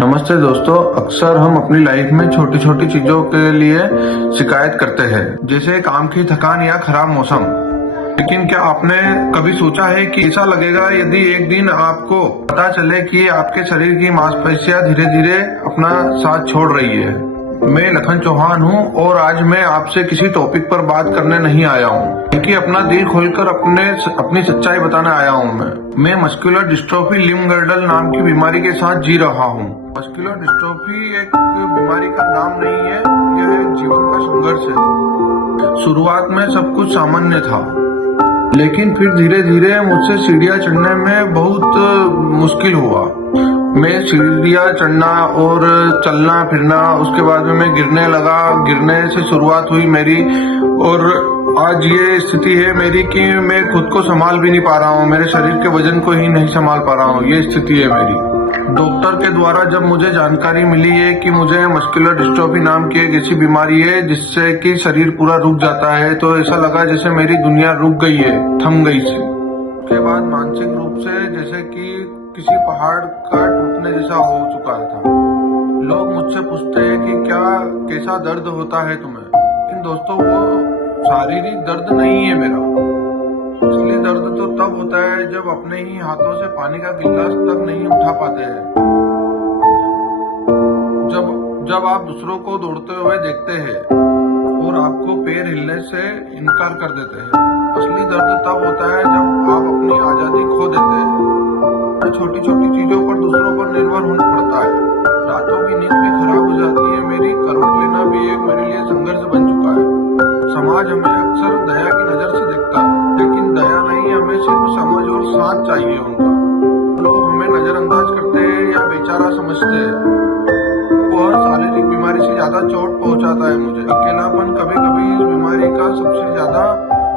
नमस्ते दोस्तों। अक्सर हम अपनी लाइफ में छोटी छोटी चीजों के लिए शिकायत करते हैं, जैसे काम की थकान या खराब मौसम। लेकिन क्या आपने कभी सोचा है कि ऐसा लगेगा यदि एक दिन आपको पता चले कि आपके शरीर की मांसपेशियां धीरे धीरे अपना साथ छोड़ रही है। मैं लखन चौहान हूं और आज मैं आपसे किसी टॉपिक पर बात करने नहीं आया हूं, क्योंकि अपना दिल खोलकर अपनी सच्चाई बताने आया हूं। मैं मस्कुलर डिस्ट्रोफी लिम्ब गर्डल नाम की बीमारी के साथ जी रहा हूं। मस्कुलर डिस्ट्रोफी एक बीमारी का नाम नहीं है, यह जीवन का संघर्ष है। शुरुआत में सब कुछ सामान्य था, लेकिन फिर धीरे धीरे मुझसे सीढ़ियां चढ़ने में बहुत मुश्किल हुआ। मैं सीढ़ियां चढ़ना और चलना फिरना, उसके बाद में मैं गिरने लगा। गिरने से शुरुआत हुई मेरी, और आज ये स्थिति है मेरी कि मैं खुद को संभाल भी नहीं पा रहा हूँ, मेरे शरीर के वजन को ही नहीं संभाल पा रहा हूँ। ये स्थिति है मेरी। डॉक्टर के द्वारा जब मुझे जानकारी मिली है कि मुझे मस्कुलर डिस्ट्रोफी नाम की एक ऐसी बीमारी है जिससे कि शरीर पूरा रुक जाता है, तो ऐसा लगा जैसे मेरी दुनिया रुक गई है, थम गई सी। उसके बाद मानसिक रूप से जैसे कि किसी पहाड़ का टूटने जैसा हो चुका था। लोग मुझसे पूछते हैं कि कैसा दर्द होता है तुम्हें, लेकिन दोस्तों वो शारीरिक दर्द नहीं है मेरा। असली दर्द तो तब होता है जब अपने ही हाथों से पानी का गिलास तक नहीं उठा पाते हैं, जब आप दूसरों को दौड़ते हुए देखते हैं और आपको पैर हिलने से इनकार कर देते हैं। असली दर्द तब होता है जब आप अपनी आजादी खो देते हैं। छोटी छोटी चीजों पर दूसरों पर निर्भर होना पड़ता है। रातों की नींद भी खराब हो जाती है मेरी। करवट लेना भी एक मेरे लिए संघर्ष बन चुका है। समाज हमें अक्सर दया की नजर से देखता है, लेकिन दया नहीं, हमें सिर्फ समझ और साथ चाहिए उनका। लोग हमें नजरअंदाज करते हैं या बेचारा समझते हैं। और शारीरिक बीमारी से ज्यादा चोट पहुंचाता है मुझे अकेलापन। कभी कभी इस बीमारी का सबसे ज्यादा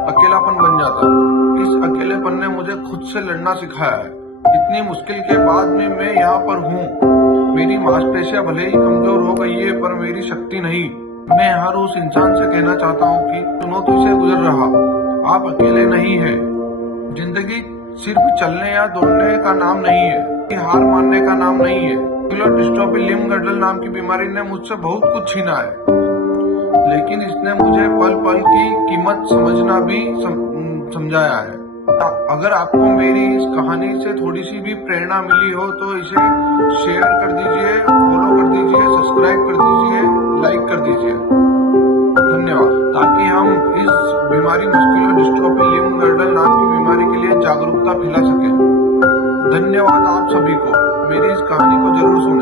अकेलापन बन जाता है। इस अकेलेपन ने मुझे खुद से लड़ना सिखाया है। इतनी मुश्किल के बाद में मैं यहाँ पर हूँ। मेरी मांसपेशियां भले ही कमजोर हो गई है, पर मेरी शक्ति नहीं। मैं हर उस इंसान से कहना चाहता हूँ कि चुनौती से गुजर रहा, आप अकेले नहीं हैं। जिंदगी सिर्फ चलने या दौड़ने का नाम नहीं है, हार मानने का नाम नहीं है। मस्कुलर डिस्ट्रोफी लिम्ब गर्डल नाम की बीमारी ने मुझसे बहुत कुछ छीना है, लेकिन इसने मुझे पल पल की कीमत समझना भी समझाया है। अगर आपको मेरी इस कहानी से थोड़ी सी भी प्रेरणा मिली हो तो इसे शेयर कर दीजिए, फॉलो कर दीजिए, सब्सक्राइब कर दीजिए, लाइक कर दीजिए। धन्यवाद। ताकि हम इस बीमारी मस्कुलर डिस्ट्रोफी लिम्ब गर्डल नाम की बीमारी के लिए जागरूकता फैला सके। धन्यवाद आप सभी को। मेरी इस कहानी को जरूर सुनें।